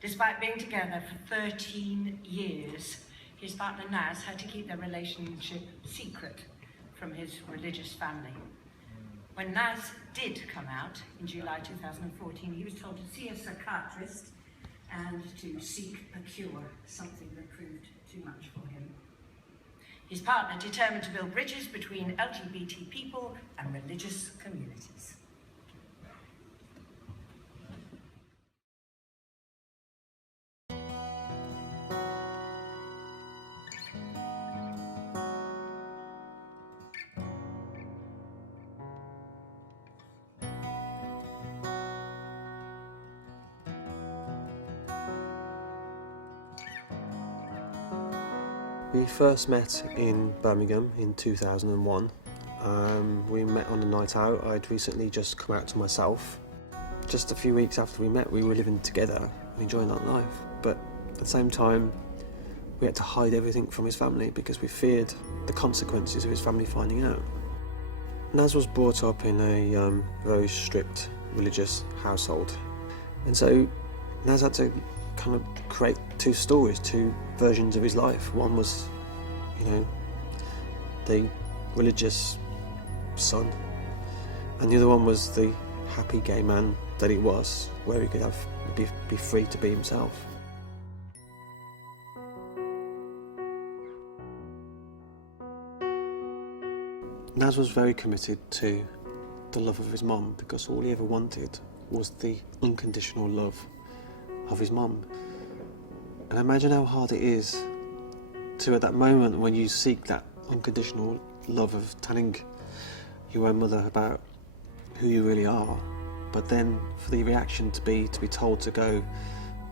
Despite being together for 13 years, his partner Naz had to keep their relationship secret from his religious family. When Naz did come out in July 2014, he was told to see a psychiatrist and to seek a cure, something that proved too much for him. His partner determined to build bridges between LGBT people and religious communities. We first met in Birmingham in 2001. We met on a night out. I'd recently just come out to myself. Just a few weeks after we met, we were living together, enjoying our life. But at the same time, we had to hide everything from his family because we feared the consequences of his family finding out. Naz was brought up in a very strict religious household. And so Naz had to kind of create two stories, two versions of his life. One was, the religious son, and the other one was the happy gay man that he was, where he could be free to be himself. Naz was very committed to the love of his mum because all he ever wanted was the unconditional love of his mum. And imagine how hard it is to, at that moment when you seek that unconditional love of telling your own mother about who you really are, but then for the reaction to be told to go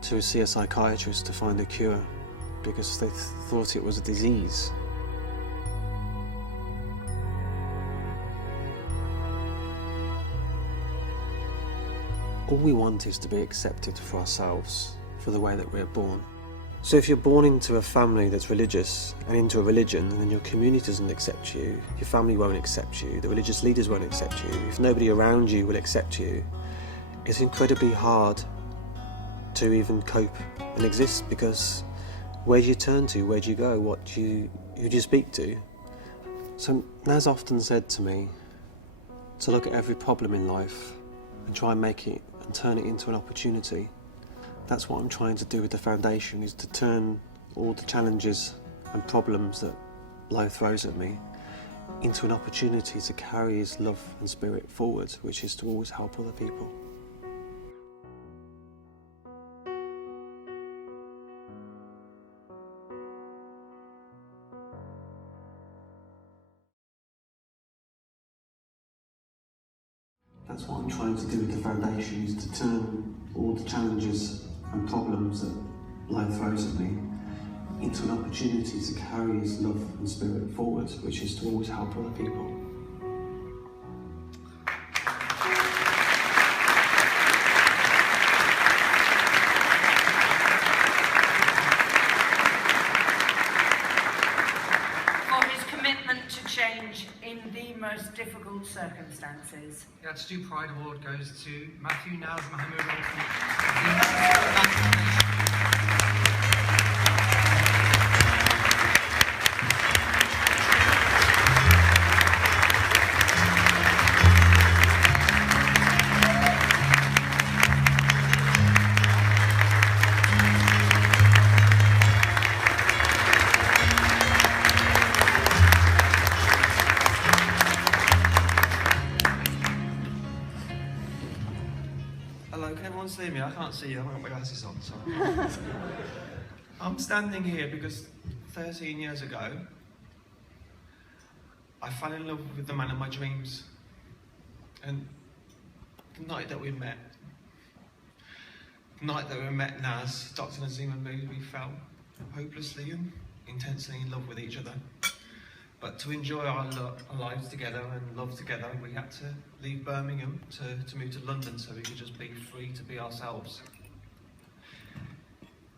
to see a psychiatrist to find a cure because they thought it was a disease. All we want is to be accepted for ourselves, for the way that we're born. So if you're born into a family that's religious and into a religion, and then your community doesn't accept you, your family won't accept you, the religious leaders won't accept you, if nobody around you will accept you, it's incredibly hard to even cope and exist, because where do you turn to, where do you go, who do you speak to? So Naz often said to me to look at every problem in life and try and make it and turn it into an opportunity. That's what I'm trying to do with the foundation, is to turn all the challenges and problems that life throws at me into an opportunity to carry his love and spirit forward, which is to always help other people. That's what I'm trying to do with the foundation, is to turn all the challenges and problems that life throws at me into an opportunity to carry his love and spirit forward, which is to always help other people. For his commitment to change in the most difficult circumstances. The Attitude Pride Award goes to Naz Mahmood-Ogston. Hello, can everyone see me? I can't see you, I haven't got my glasses on, so. I'm standing here because 13 years ago, I fell in love with the man of my dreams. And the night that we met Naz, Dr. Nazim Mahmood, we fell hopelessly and intensely in love with each other. But to enjoy our lives together and love together, we had to leave Birmingham to move to London so we could just be free to be ourselves.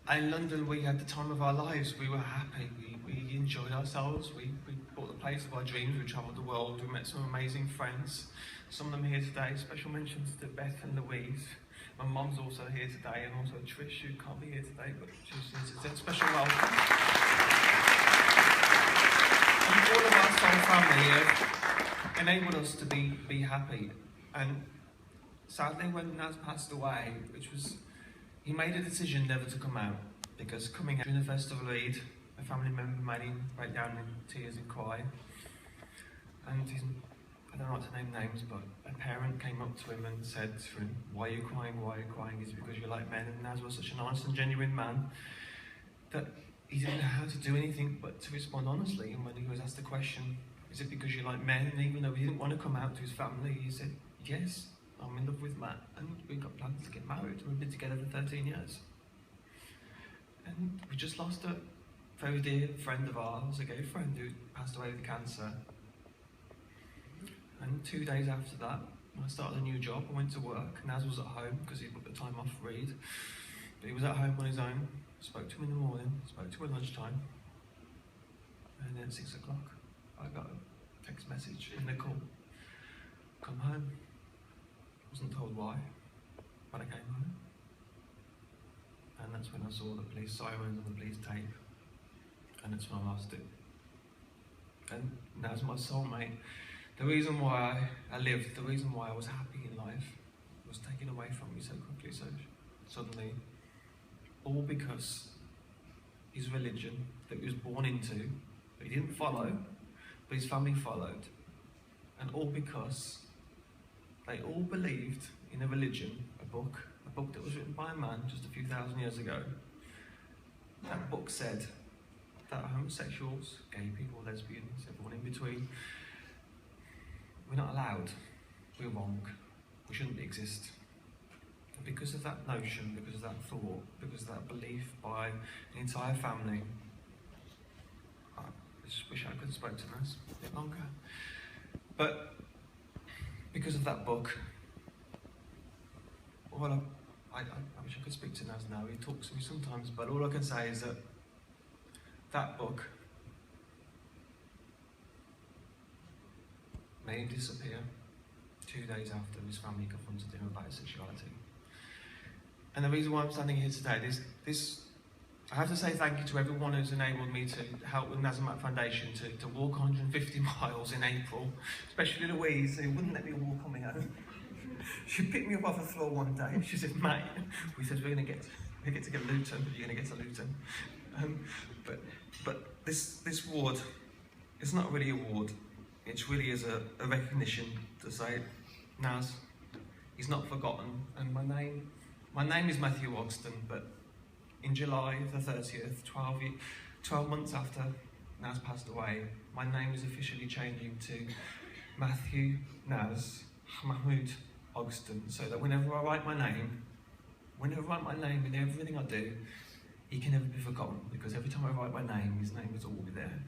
And in London, we had the time of our lives. We were happy. We enjoyed ourselves. We bought the place of our dreams. We travelled the world. We met some amazing friends. Some of them here today. Special mentions to Beth and Louise. My mum's also here today, and also Trish, who can't be here today, but she's a special welcome. And all of us, our family, have enabled us to be happy. And sadly, when Naz passed away, he made a decision never to come out, because coming out during the festival Eid, a family member made him break down in tears and cry. And I don't like to name names, but a parent came up to him and said to him, "Why are you crying? Why are you crying? Is it because you like men?" And Naz was such an honest and genuine man that he didn't know how to do anything but to respond honestly. And when he was asked the question, "Is it because you like men?" and even though he didn't want to come out to his family, he said, "Yes, I'm in love with Matt, and we've got plans to get married. We've been together for 13 years. And we just lost a very dear friend of ours, a gay friend who passed away with cancer. And 2 days after that, I started a new job. I went to work. Naz was at home because he booked the time off for Eid. But he was at home on his own. Spoke to him in the morning, spoke to him at lunchtime. And then at 6 o'clock, I got a text message in the call. "Come home." Wasn't told why, but I came home. And that's when I saw the police sirens and the police tape. And that's when I lost it. And Naz, my soulmate, the reason why I lived, the reason why I was happy in life, was taken away from me so quickly, so suddenly. All because his religion that he was born into, that he didn't follow, but his family followed. And all because they all believed in a religion, a book that was written by a man just a few thousand years ago. That book said that homosexuals, gay people, lesbians, everyone in between, we're not allowed, we're wrong, we shouldn't exist. And because of that notion, because of that thought, because of that belief by an entire family, I just wish I could have spoken to Naz a bit longer. But because of that book, well, I wish I could speak to Naz now. He talks to me sometimes, but all I can say is that that book made him disappear 2 days after his family confronted him about his sexuality. And the reason why I'm standing here today, I have to say thank you to everyone who's enabled me to help with Naz and Matt Foundation to walk 150 miles in April, especially Louise, who wouldn't let me walk on my own. She picked me up off the floor one day and she said, "Mate," we said, we're going to get to Luton, but you're going to get to Luton. But this ward, it's not really a ward. It really is a recognition to say, Naz, he's not forgotten. And my name is Matthew Ogston, but in July the 30th, 12 months after Naz passed away, my name is officially changing to Matthew Naz Mahmood-Ogston, so that whenever I write my name in everything I do, he can never be forgotten, because every time I write my name, his name will always be there.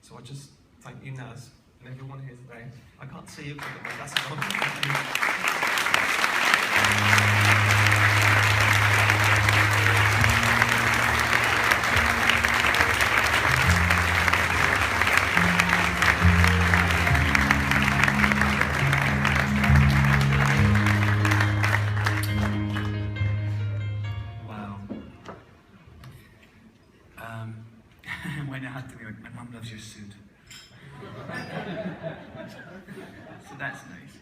So I just thank you, Naz, and everyone here today. I can't see you, but my glasses on. When I had to be like, "My mum loves your suit." So that's nice.